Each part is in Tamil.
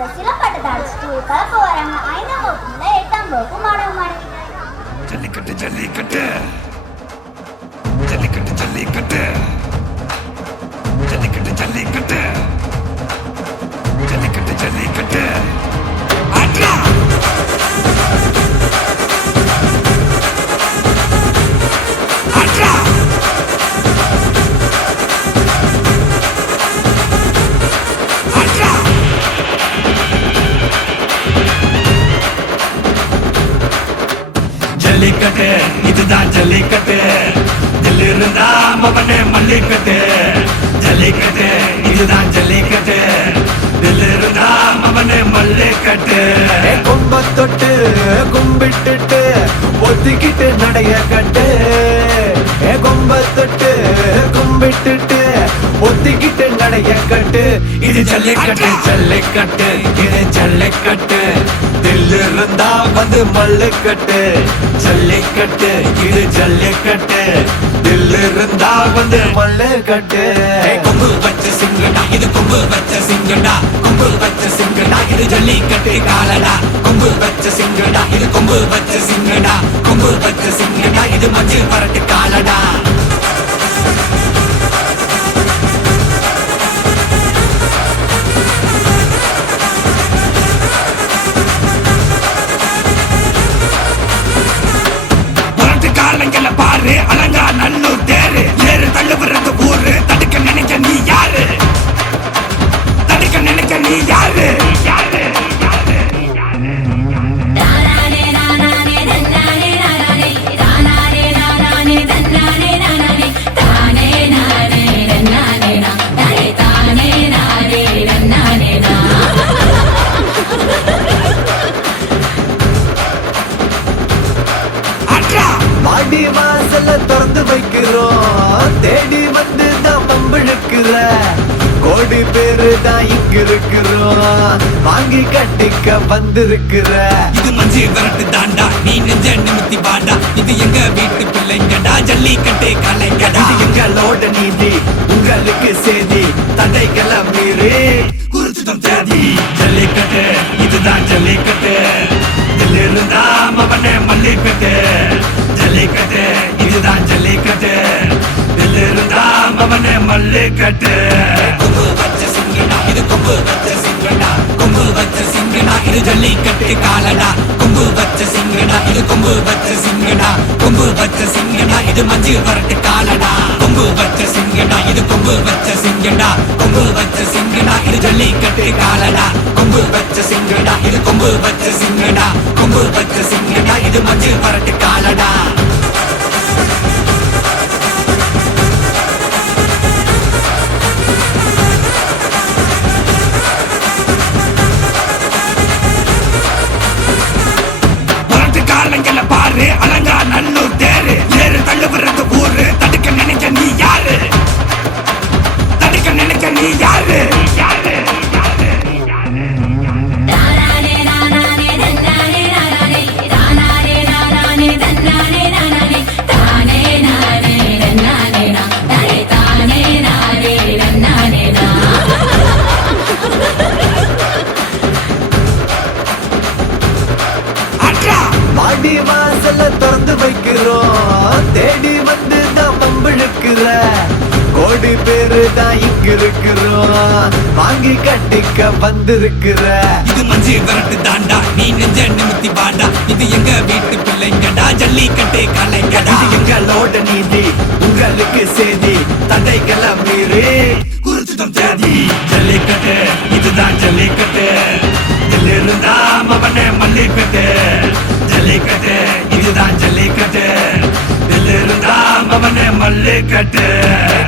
அந்த சிலம்பாட்டத்தை அடிச்சுட்டு கலப்ப வராங்க 5ஆம் வகுப்புல 8ஆம் வகுப்பு மாணவ மாணவிகள். ஜல்லிக்கட்டு ஜல்லிக்கட்டு ஜல்லிக்கட்டு ஜல்லிக்கட்டு ஜல்லிக்கட்டு ஜல்லிக்கட்டு ஜல்லிக்கட்டு ஜல்லிக்கட்டு ஆட்ரா ஆட்ரா ஆட்ரா ஜல்லிக்கட்டு இதுதான் ஜல்லிக்கட்டு தில் இருந்தா மவனே மல்லிக்கட்டு ஜல்லிக்கட்டு இதுதான் ஜல்லிக்கட்டு தில் இருந்தா மவனே மல்லிக்கட்டு கொம்ப தொட்டு கும்பிட்டுட்டு ஒத்திக்கிட்டு நடைய கட்டு கொம்ப தொட்டு கும்பிட்டுட்டு ஒத்திக்கிட்டு நடைய கட்டு இது ஜல்லிக்கட்டு ஜல்லிக்கட்டு இது ஜல்லிக்கட்டு தில் இருந்தா வந்து மல்லுக்கட்டு ஜல்லிக்கட்டு இது ஜல்லிக்கட்டு தில் இருந்தா வந்து மல்லுக்கட்டு கொம்பு வச்ச சிங்கடா இது கொம்பு வச்ச சிங்கடா கொம்பு வச்ச சிங்கடா இது ஜல்லிக்கட்டு காலடா கொம்பு வச்ச சிங்கடா இது கொம்பு வச்ச சிங்கடா கொம்பு வச்ச சிங்கடா இது மஞ்சள் பரட்டு காலடா பாரு அலங்கா நல்லூர் தேரு ஏறு தள்ளு விடுறது ஊரு தடுக்க நினைக்க நீ யாரு தடுக்க நினைக்க நீ யாரு யாரு மாடி வாசல திறந்து வைக்கிறோம் தேடி வந்து தான் பம்பிழுக்கிற கோடி பேரு தான் இங்க இருக்கிறோம் வாங்கி கட்டிக்க வந்திருக்கிற இது மஞ்சி விரட்டு தாண்டா நீ நெஞ்ச நிமித்தி பாண்டா இது எங்க வீட்டு பிள்ளைங்கடா ஜல்லிக்கட்டு கலைங்கடா இது எங்களோட நீதி உங்களுக்கு செய்தி தடைகளை மீறி குறிச்சிட்டோம் தேதி ஜல்லிக்கட்டு இதுதான் ஜல்லிக்கட்டு இதில் இருந்தா மவனே மல்லிக்கட்டு ஜல்லிக்கட்டு இதுதான் ஜல்லிக்கட்டு இதில் இருந்தா மவனே மல்லிக்கட்டு கொம்பு வச்ச சிங்கடா இது கொம்பு வச்ச சிங்கடா கொம்பு வச்ச சிங்கடா இது ஜல்லிக்கட்டு காலடா கொம்பு வச்ச சிங்கடா இது கொம்பு வச்ச சிங்கடா கொம்பு வச்ச சிங்கடா இது மஞ்சள் வரட்டு காலடா கொம்பு வச்ச சிங்கடா இது கொம்பு வச்ச சிங்கடா கொம்பு வச்ச சிங்கடா இது ஜல்லிக்கட்டு காலடா கொம்பு வச்ச சிங்கடா இது கொம்பு வச்ச சிங்கடா கொம்பு வச்ச சிங்கடா இது மஞ்சள் வரட்டு காலடா பாரு அலங்கா நல்லூர் தேரு ஏறு தள்ளு விடுறது ஊரு தடுக்க நினைக்க நீ யாரு தடுக்க நினைக்க நீ யாரு யாரு மாடி வாசல திறந்து வைக்கிறோம் தேடி வந்து தான் பம்பிழுக்கிற கோடி பேரு தான் இங்க இருக்கிறோம் வாங்கி கட்டிக்க வந்திருக்கிற இது மஞ்சி விரட்டு தாண்டா நீ நெஞ்ச நிமித்தி பாண்டா இது எங்க வீட்டு பிள்ளைங்கடா ஜல்லிக்கட்டு கலைங்கடா இது எங்களோட நீதி உங்களுக்கு செய்தி தடைகளை மீறி குறிச்சிட்டோம் தேதி ஜல்லிக்கட்டு இதுதான் ஜல்லிக்கட்டு இதில் இருந்தா மவனே மல்லிக்கட்டு ஜல்லிக்கட்டு இதுதான் ஜல்லிக்கட்டு இதில் இருந்தா மவனே மல்லிக்கட்டு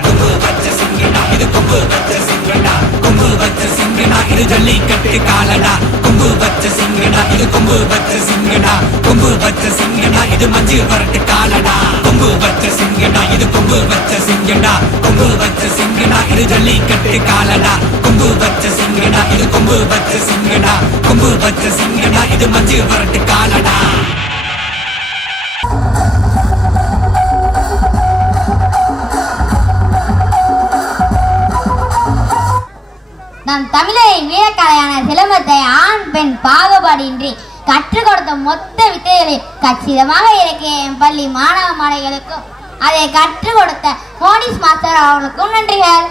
கொம்பு வச்ச சிங்கடா இது கொம்பு வச்ச சிங்கடா கொம்பு வச்ச சிங்கடா இது ஜல்லிக்கட்டு காலடா கொம்பு வச்ச சிங்கடா இது கொம்பு வச்ச சிங்கடா கொம்பு வச்ச சிங்கடா இது மஞ்சள் வரட்டு காலடா கொம்பு வச்ச சிங்கடா இது கொம்பு வச்ச சிங்கடா கொம்பு வச்ச சிங்கடா இது ஜல்லிக்கட்டு காலடா கொம்பு வச்ச சிங்கடா இது கொம்பு வச்ச சிங்கடா கொம்பு வச்ச சிங்கடா இது மஞ்சள் வரட்டு காலடா நம் தமிழரின் வீரக்கலையான சிலம்பத்தை ஆண் பெண் பாகுபாடின்றி கற்றுக் கொடுத்த மொத்த வித்தைகளை கச்சிதமாக இறக்கிய என் பள்ளி மாணவ மாணவிகளுக்கும் அதை கற்றுக் கொடுத்த மோனிஸ் மாஸ்டர் அவர்களுக்கும் நன்றிகள்.